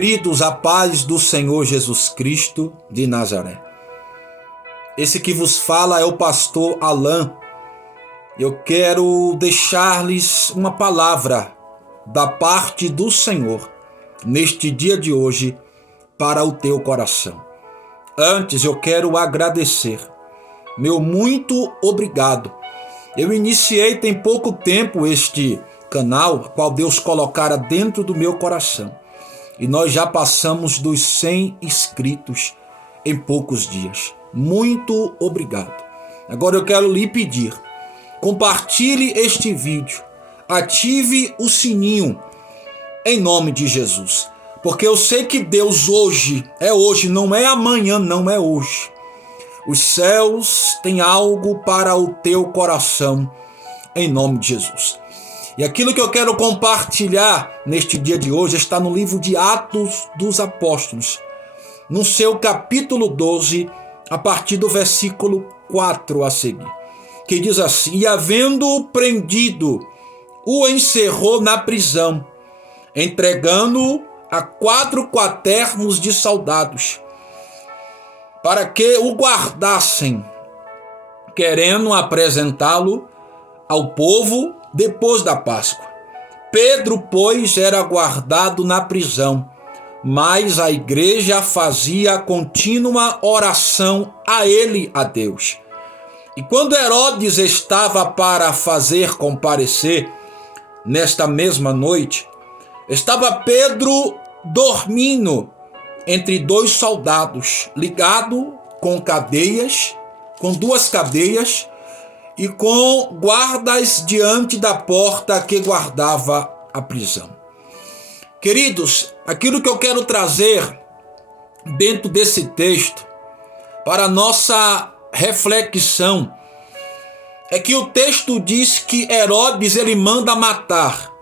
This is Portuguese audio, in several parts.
Queridos, a paz do Senhor Jesus Cristo de Nazaré. Esse que vos fala é o pastor Alain. Eu quero deixar-lhes uma palavra da parte do Senhor neste dia de hoje para o teu coração. Antes eu quero agradecer. Meu muito obrigado. Eu iniciei tem pouco tempo este canal, qual Deus colocara dentro do meu coração. E nós já passamos dos 100 inscritos em poucos dias. Muito obrigado. Agora eu quero lhe pedir, compartilhe este vídeo, ative o sininho, em nome de Jesus. Porque eu sei que Deus hoje, não é amanhã, não é hoje. Os céus têm algo para o teu coração, em nome de Jesus. E aquilo que eu quero compartilhar neste dia de hoje está no livro de Atos dos Apóstolos, no seu capítulo 12, a partir do versículo 4 a seguir, que diz assim: E havendo-o prendido, o encerrou na prisão, entregando-o a 4 quaternos de soldados, para que o guardassem, querendo apresentá-lo ao povo depois da Páscoa. Pedro, pois, era guardado na prisão, mas a igreja fazia contínua oração a ele, a Deus. E quando Herodes estava para fazer comparecer, nesta mesma noite, estava Pedro dormindo entre 2 soldados, ligado com cadeias, com 2 cadeias, e com guardas diante da porta que guardava a prisão. Queridos, aquilo que eu quero trazer dentro desse texto para a nossa reflexão é que o texto diz que Herodes ele manda matar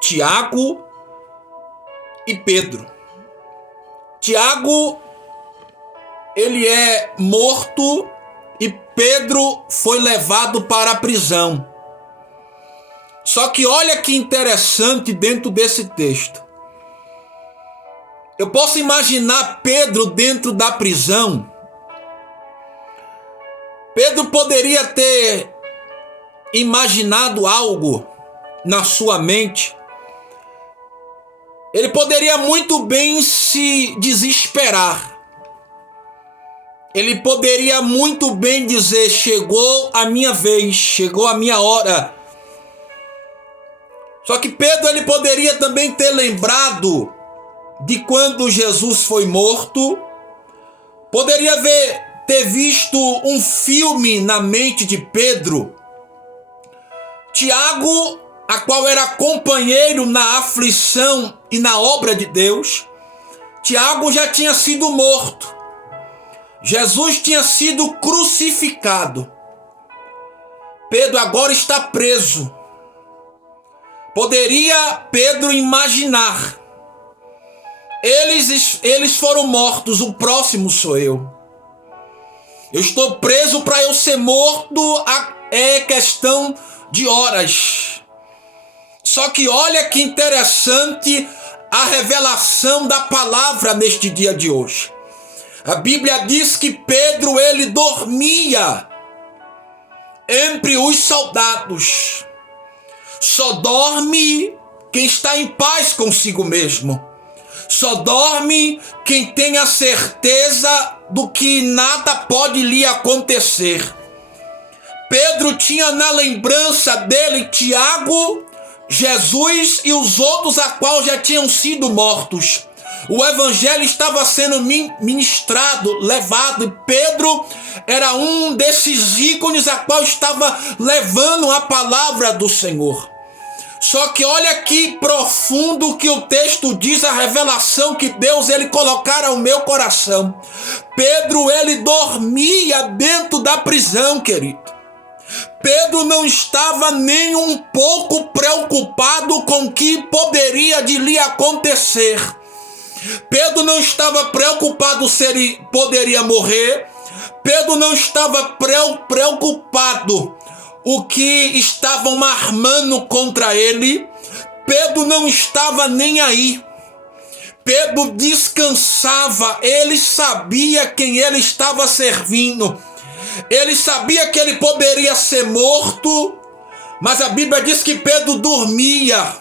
Tiago e Pedro. Tiago ele é morto e Pedro foi levado para a prisão. Só que olha que interessante dentro desse texto. Eu posso imaginar Pedro dentro da prisão. Pedro poderia ter imaginado algo na sua mente. Ele poderia muito bem se desesperar. Ele poderia muito bem dizer: chegou a minha vez, chegou a minha hora. Só que Pedro ele poderia também ter lembrado de quando Jesus foi morto. Poderia ter visto um filme na mente de Pedro. Tiago, a qual era companheiro na aflição e na obra de Deus. Tiago já tinha sido morto. Jesus tinha sido crucificado. Pedro agora está preso. Poderia Pedro imaginar: eles foram mortos, o próximo sou eu. Eu estou preso para eu ser morto, é questão de horas. Só que olha que interessante a revelação da palavra neste dia de hoje. A Bíblia diz que Pedro ele dormia entre os soldados. Só dorme quem está em paz consigo mesmo. Só dorme quem tem a certeza do que nada pode lhe acontecer. Pedro tinha na lembrança dele Tiago, Jesus e os outros a qual já tinham sido mortos. O evangelho estava sendo ministrado, levado, e Pedro era um desses ícones a qual estava levando a palavra do Senhor. Só que olha que profundo que o texto diz, a revelação que Deus ele colocara ao meu coração. Pedro ele dormia dentro da prisão, querido. Pedro não estava nem um pouco preocupado com o que poderia de lhe acontecer. Pedro não estava preocupado se ele poderia morrer. Pedro não estava preocupado o que estavam armando contra ele. Pedro não estava nem aí. Pedro descansava, ele sabia quem ele estava servindo, ele sabia que ele poderia ser morto, mas a Bíblia diz que Pedro dormia.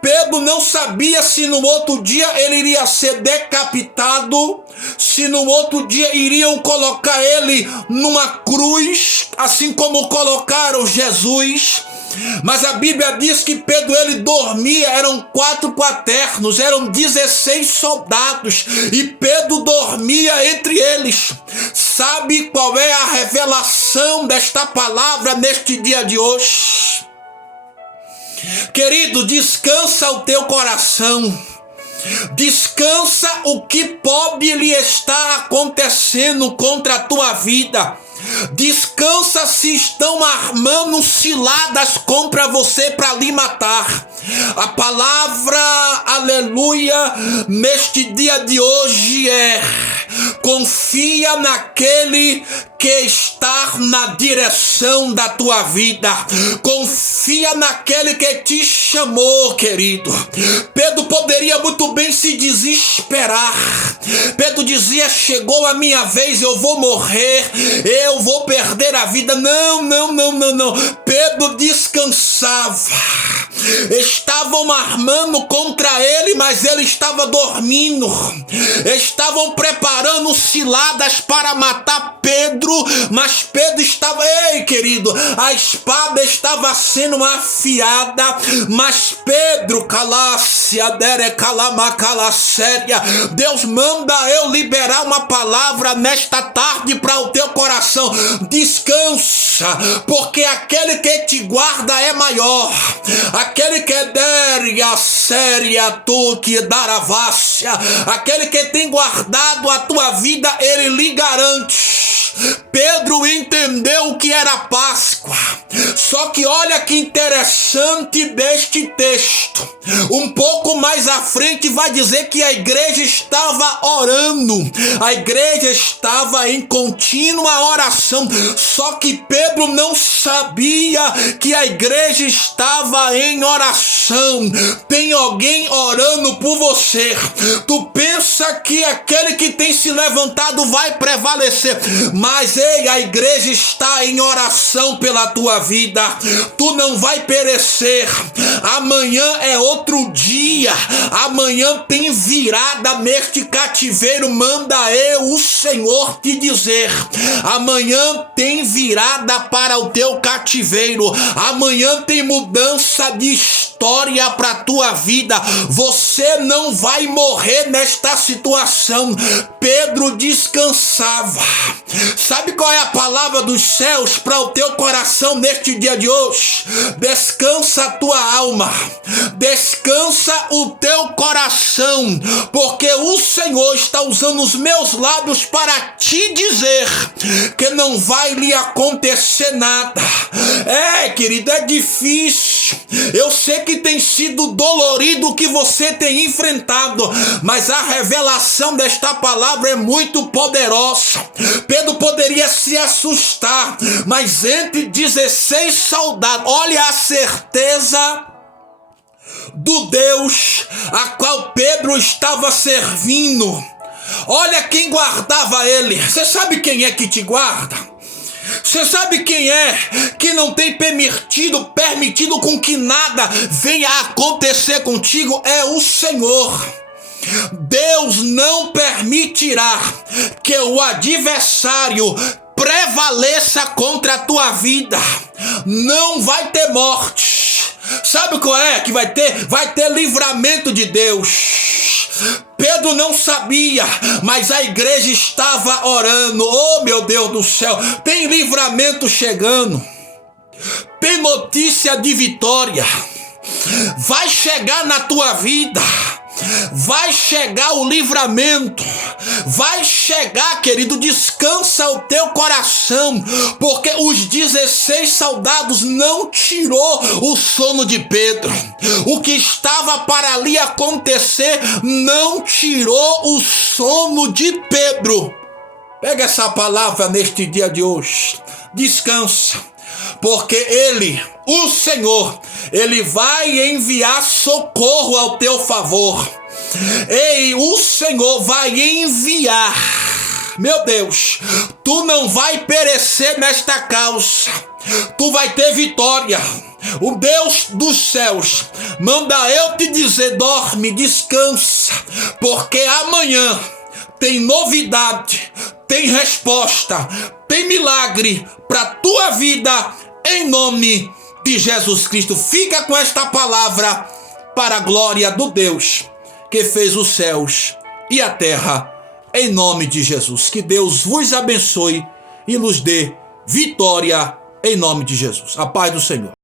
Pedro não sabia se no outro dia ele iria ser decapitado, se no outro dia iriam colocar ele numa cruz, assim como colocaram Jesus. Mas a Bíblia diz que Pedro, ele dormia, eram 4 quaternos, eram 16 soldados, e Pedro dormia entre eles. Sabe qual é a revelação desta palavra neste dia de hoje? Querido, descansa o teu coração. Descansa o que pode lhe estar acontecendo contra a tua vida. Descansa se estão armando ciladas contra você para lhe matar. A palavra, aleluia, neste dia de hoje é: confia naquele que está na direção da tua vida. Confia naquele que te chamou, querido. Pedro poderia muito bem se desesperar. Pedro dizia: chegou a minha vez, eu vou morrer, eu vou perder a vida. Não. Pedro descansava. Estavam armando contra ele, mas ele estava dormindo. Estavam preparando ciladas para matar Pedro, mas Pedro estava, ei querido, a espada estava sendo afiada, mas Pedro, Deus manda eu liberar uma palavra nesta tarde para o teu coração. Descansa, porque aquele que te guarda é maior. Aquele que deria séria tu que daravácia, aquele que tem guardado a tua vida, ele lhe garante. Pedro entendeu o que era Páscoa. Só que olha que interessante deste texto. Um pouco mais à frente vai dizer que a igreja estava orando. A igreja estava em contínua oração. Só que Pedro não sabia que a igreja estava em oração. Tem alguém orando por você. Tu pensa que aquele que tem se levantado vai prevalecer, mas ei, a igreja está em oração pela tua vida. Tu não vai perecer. Amanhã é outro dia. Amanhã tem virada neste cativeiro. Manda eu, o Senhor, te dizer: amanhã tem virada para o teu cativeiro. Amanhã tem mudança de história para a tua vida. Você não vai morrer nesta situação. Pedro descansava. Sabe qual é a palavra dos céus para o teu coração neste dia de hoje? Descansa a tua alma, descansa o teu coração, porque o Senhor está usando os meus lábios para te dizer que não vai lhe acontecer nada. Querido, é difícil. Eu sei que tem sido dolorido o que você tem enfrentado, mas a revelação desta palavra é muito poderosa. Pedro poderia se assustar, mas entre 16 soldados, olha a certeza do Deus a qual Pedro estava servindo. Olha quem guardava ele. Você sabe quem é que te guarda? Você sabe quem é que não tem permitido com que nada venha a acontecer contigo? É o Senhor. Deus não permitirá que o adversário prevaleça contra a tua vida. Não vai ter morte. Sabe qual é que vai ter? Vai ter livramento de Deus. Pedro não sabia, mas a igreja estava orando. Oh, meu Deus do céu, tem livramento chegando. Tem notícia de vitória. Vai chegar na tua vida. Vai chegar o livramento. Vai chegar, querido. Descansa o teu coração, porque os 16 soldados não tirou o sono de Pedro. O que estava para ali acontecer não tirou o sono de Pedro. Pega essa palavra neste dia de hoje. Descansa, porque ele, o Senhor, ele vai enviar socorro ao teu favor. Ei, o Senhor vai enviar. Meu Deus, tu não vai perecer nesta causa, tu vai ter vitória. O Deus dos céus manda eu te dizer: dorme, descansa, porque amanhã tem novidade, tem resposta, tem milagre para tua vida, em nome de Jesus Cristo. Fica com esta palavra para a glória do Deus que fez os céus e a terra, em nome de Jesus. Que Deus vos abençoe e nos dê vitória em nome de Jesus. A paz do Senhor.